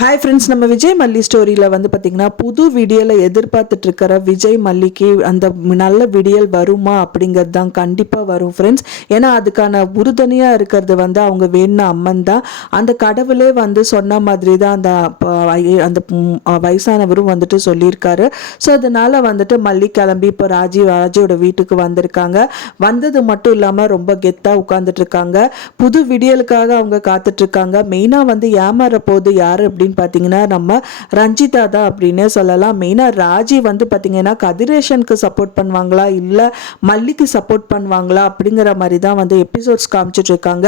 Hi friends, நம்ம விஜய் மல்லி ஸ்டோரியில் வந்து பார்த்திங்கன்னா புது விடியலை எதிர்பார்த்துட்டு இருக்கிற விஜய் மல்லிக்கு அந்த நல்ல விடியல் வருமா அப்படிங்கிறது தான் கண்டிப்பாக வரும் ஃப்ரெண்ட்ஸ். ஏன்னா அதுக்கான உறுதுணையாக இருக்கிறது வந்து அவங்க வேணுன அம்மன் தான். அந்த கடவுளே வந்து சொன்ன மாதிரி தான் அந்த வயசானவரும் வந்துட்டு சொல்லியிருக்காரு. ஸோ அதனால் வந்துட்டு மல்லி கிளம்பி இப்போ ராஜியோட வீட்டுக்கு வந்திருக்காங்க. வந்தது மட்டும் இல்லாமல் ரொம்ப கெத்தாக உட்காந்துட்டு இருக்காங்க. புது விடியலுக்காக அவங்க காத்துட்ருக்காங்க. மெயினாக வந்து ஏமாற போது யார் அப்படின்னு பார்த்தீங்கன்னா நம்ம ரஞ்சிதா தான் அப்படின்னே சொல்லலாம். மெயினாக ராஜி வந்து பார்த்தீங்கன்னா கதிரேஷனுக்கு சப்போர்ட் பண்ணுவாங்களா இல்லை மல்லிக்கு சப்போர்ட் பண்ணுவாங்களா அப்படிங்கிற மாதிரி தான் வந்து எபிசோட்ஸ் காமிச்சிட்டு இருக்காங்க.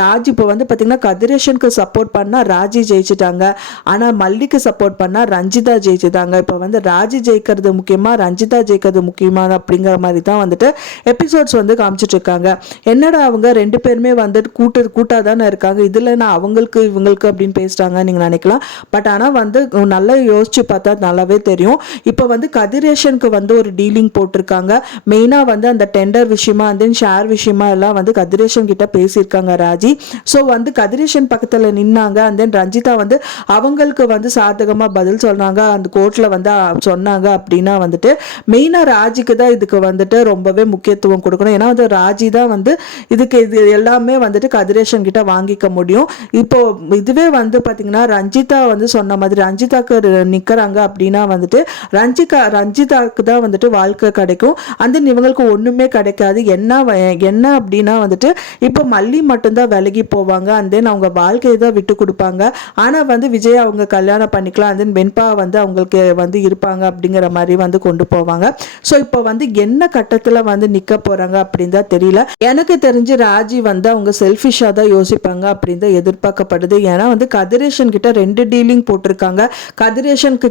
ராஜி இப்போ வந்து பார்த்தீங்கன்னா கதிரேஷனுக்கு சப்போர்ட் பண்ணால் ராஜி ஜெயிச்சிட்டாங்க, ஆனால் மல்லிக்கு சப்போர்ட் பண்ணால் ரஞ்சிதா ஜெயிச்சிட்டாங்க. இப்போ வந்து ராஜி ஜெயிக்கிறது முக்கியமாக ரஞ்சிதா ஜெயிக்கிறது முக்கியமாக அப்படிங்கிற மாதிரி தான் வந்துட்டு எபிசோட்ஸ் வந்து காமிச்சிட்டு இருக்காங்க. என்னடா அவங்க ரெண்டு பேருமே வந்துட்டு கூட்டாக தானே இருக்காங்க, இதில் நான் அவங்களுக்கு இவங்களுக்கு அப்படின்னு பேசுகிறாங்க நீங்கள் நினைக்கலாம். பட் ஆனால் வந்து நல்லா யோசிச்சு பார்த்தா நல்லாவே தெரியும். இப்போ வந்து கதிரேஷனுக்கு வந்து ஒரு டீலிங் போட்டிருக்காங்க. மெயினாக வந்து அந்த டெண்டர் விஷயமா அந்த ஷேர் விஷயமா எல்லாம் வந்து கதிரேஷன் கிட்ட பேசியிருக்காங்க ராஜி. ஸோ வந்து கதிரேஷன் பக்கத்தில் நின்னாங்க. அண்ட் தென் ரஞ்சிதா வந்து அவங்களுக்கு வந்து சாதகமாக பதில் சொன்னாங்க, அந்த கோர்ட்டில் வந்து சொன்னாங்க. அப்படின்னா வந்துட்டு மெயினாக ராஜிக்கு தான் இதுக்கு வந்துட்டு ரொம்பவே முக்கியத்துவம் கொடுக்கணும். ஏன்னா வந்து ராஜி தான் வந்து இது எல்லாமே வந்துட்டு கதிரேஷன் கிட்ட வாங்கிக்க முடியும். இப்போ இதுவே வந்து பார்த்தீங்கன்னா ரஞ்சிதா வந்து சொன்ன மாதிரி ரஞ்சிதாக்கு நிற்கிறாங்க அப்படின்னா வந்துட்டு ரஞ்சிதாக்கு தான் வந்துட்டு வாழ்க்கை கிடைக்கும். அந்த இவங்களுக்கு ஒன்றுமே கிடைக்காது. என்ன அப்படின்னா வந்துட்டு இப்போ மல்லி மட்டும்தான் விலகி போவாங்க. அண்ட் தென் அவங்க வாழ்க்கையை தான் விட்டு கொடுப்பாங்க. ஆனால் வந்து விஜய் அவங்க கல்யாணம் பண்ணிக்கலாம். அண்ட் தென் வெண்பா வந்து அவங்களுக்கு வந்து இருப்பாங்க அப்படிங்கிற மாதிரி வந்து கொண்டு போவாங்க. ஸோ இப்போ வந்து என்ன கட்டத்தில் வந்து நிற்க போகிறாங்க அப்படின்னு தான் தெரியல. எனக்கு தெரிஞ்சு ராஜி வந்து அவங்க செல்ஃபிஷாக தான் யோசிப்பாங்க அப்படின்னு தான் எதிர்பார்க்கப்படுது. ஏன்னா வந்து கதிரேஷன் கிட்ட 2 டீலிங் போட்டிருக்காங்க. கதிரேஷனுக்கு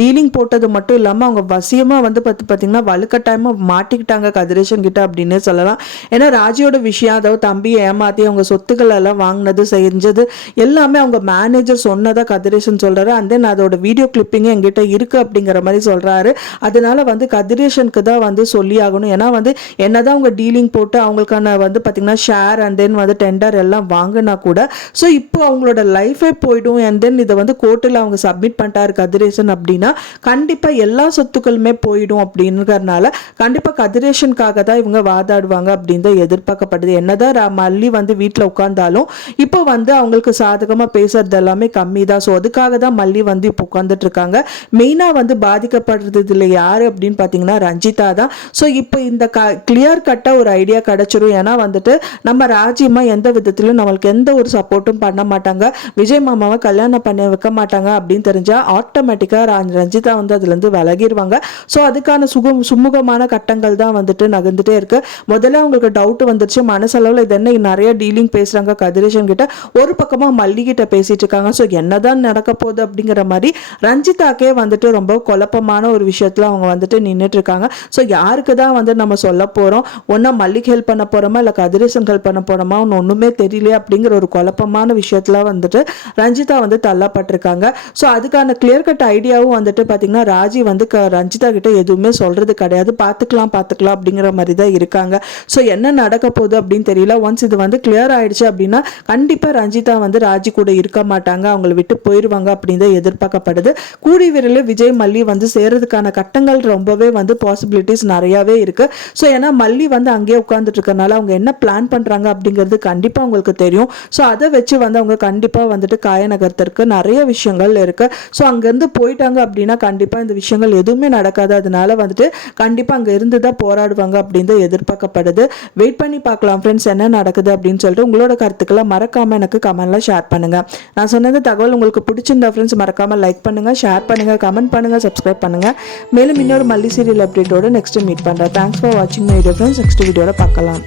டீலிங் போட்டது மட்டும் இல்லாமல் அவங்க வசியமாக வந்து பார்த்தீங்கன்னா வலுக்கட்டாயமாக மாட்டிக்கிட்டாங்க கதிரேஷன் கிட்ட அப்படின்னே சொல்லலாம். ஏன்னா ராஜியோட விஷயம், அதாவது தம்பியை ஏமாற்றி அவங்க சொத்துக்கள் எல்லாம் வாங்கினது செஞ்சது எல்லாமே அவங்க மேனேஜர் சொன்னதா கதிரேஷன் சொல்றாரு. அண்ட் தென் அதோட வீடியோ கிளிப்பிங் எங்கிட்ட இருக்கு அப்படிங்கிற மாதிரி சொல்றாரு. அதனால வந்து கதிரேஷனுக்கு தான் வந்து சொல்லி ஆகணும். ஏன்னா வந்து என்னதான் அவங்க டீலிங் போட்டு அவங்களுக்கான வந்து பார்த்தீங்கன்னா ஷேர் அண்ட் தென் வந்து டெண்டர் எல்லாம் வாங்கினா கூட ஸோ இப்போ அவங்களோட லைஃபே போயிடும். அண்ட் தென் இதை வந்து கோர்ட்டில் அவங்க சப்மிட் பண்ணிட்டாரு கதிரேஷன் அப்படின்னா கண்டிப்பாக எல்லா சொத்துக்களுமே போயிடும் அப்படிங்கிறதுனால கண்டிப்பாக கதிரேஷனுக்காக தான் இவங்க வாதாடுவாங்க அப்படின்னு தான் எதிர்பார்க்கப்படுது. என்னதான் மல்லி வந்து வீட்டில் உட்கார்ந்தாலும் இப்போ வந்து அவங்களுக்கு சாதகமாக பேசுறது எல்லாமே கம்மி தான். ஸோ அதுக்காக தான் மல்லி வந்து இப்போ உட்காந்துட்டு இருக்காங்க. மெயினாக வந்து பாதிக்கப்படுறது இல்லை யாரு அப்படின்னு பார்த்தீங்கன்னா ரஞ்சிதா தான். ஸோ இப்போ இந்த கிளியர் கட்டாக ஒரு ஐடியா கிடைச்சிரும். ஏன்னா வந்துட்டு நம்ம ராஜிமா எந்த விதத்திலும் நம்மளுக்கு எந்த ஒரு சப்போர்ட்டும் பண்ண மாட்டாங்க, விஜய் மாமாவை கல்யாணம் பண்ண வைக்க மாட்டாங்க அப்படின்னு தெரிஞ்சா ஆட்டோமேட்டிக்காக ரஞ்சிதா வந்து அதுலேருந்து விலகிடுவாங்க. ஸோ அதுக்கான சுமூகமான கட்டங்கள் தான் வந்துட்டு நகர்ந்துட்டே இருக்கு. முதல்ல அவங்களுக்கு டவுட் வந்துருச்சு மனசளவில், இது என்ன நிறைய டீலிங் பேசுறாங்க கதிரேஷன் கிட்ட, ஒரு பக்கமாக மல்லி கிட்ட பேசிட்டு இருக்காங்க. ஸோ என்னதான் நடக்க போகுது அப்படிங்கிற மாதிரி ரஞ்சிதாக்கே வந்துட்டு ரொம்ப குழப்பமான ஒரு விஷயத்துல அவங்க வந்துட்டு நின்றுட்டு இருக்காங்க. ஸோ யாருக்கு தான் வந்து நம்ம சொல்ல போறோம், ஒன்னா மல்லிக்கு ஹெல்ப் பண்ண போறோமா இல்லை கதிரேஷன் ஹெல்ப் பண்ண போறோமா ஒன்றுமே தெரியல அப்படிங்கிற ஒரு குழப்பமான விஷயத்துல வந்துட்டு ரஞ்சிதா வந்து தள்ளப்பட்டிருக்காங்க. ஸோ அதுக்கான கிளியர் கட் ஐடியாவும் வந்துட்டு பார்த்தீங்கன்னா ராஜி வந்து ரஞ்சிதா கிட்ட எதுவுமே சொல்றது கிடையாது. பார்த்துக்கலாம் அப்படிங்கிற மாதிரி தான் இருக்காங்க. ஸோ என்ன நடக்க போகுது அப்படின்னு தெரியல. ஒன்ஸ் இது வந்து கிளியர் ஆயிடுச்சு அப்படின்னா கண்டிப்பாக ரஞ்சிதா வந்து ராஜி கூட இருக்க மாட்டாங்க, அவங்களை விட்டு போயிடுவாங்க அப்படின்னு தான் எதிர்பார்க்கப்படுது. கூடி விரைவில் விஜய் மல்லி வந்து சேர்றதுக்கான கட்டங்கள் ரொம்பவே வந்து பாசிபிலிட்டிஸ் நிறையாவே இருக்கு. ஸோ ஏன்னா மல்லி வந்து அங்கேயே உட்கார்ந்துட்டு இருக்கறனால அவங்க என்ன பிளான் பண்றாங்க அப்படிங்கிறது கண்டிப்பாக அவங்களுக்கு தெரியும். ஸோ அதை வச்சு வந்து அவங்க கண்டிப்பாக வந்துட்டு காய நகர்த்தருக்கு நிறைய விஷயங்கள் இருக்கு. ஸோ அங்கேருந்து போயிட்டாங்க அப்படின்னா கண்டிப்பாக இந்த விஷயங்கள் எதுவுமே நடக்காது. அதனால வந்துட்டு கண்டிப்பாக அங்கே இருந்து தான் போராடுவாங்க அப்படின்னு எதிர்பார்க்கப்படுது. வெயிட் பண்ணி பார்க்கலாம் ஃப்ரெண்ட்ஸ் என்ன நடக்குது அப்படின்னு சொல்லிட்டு உங்களோட கருத்துக்களை மறக்காம எனக்கு கமெண்ட்ல ஷேர் பண்ணுங்க. நான் சொன்னது தகவல் உங்களுக்கு பிடிச்சிருந்தா ஃப்ரெண்ட்ஸ் மறக்காம லைக் பண்ணுங்க, ஷேர் பண்ணுங்க, கமெண்ட் பண்ணுங்க, சப்ஸ்கிரைப் பண்ணுங்க. மேலும் இன்னொரு மல்லி சீரியல் அப்டேட்டோட நெக்ஸ்ட் மீட் பண்றேன். தேங்க்ஸ் ஃபார் வாட்சிங் மை வீடியோ ஃப்ரெண்ட்ஸ். நெக்ஸ்ட் வீடியோல பார்க்கலாம்.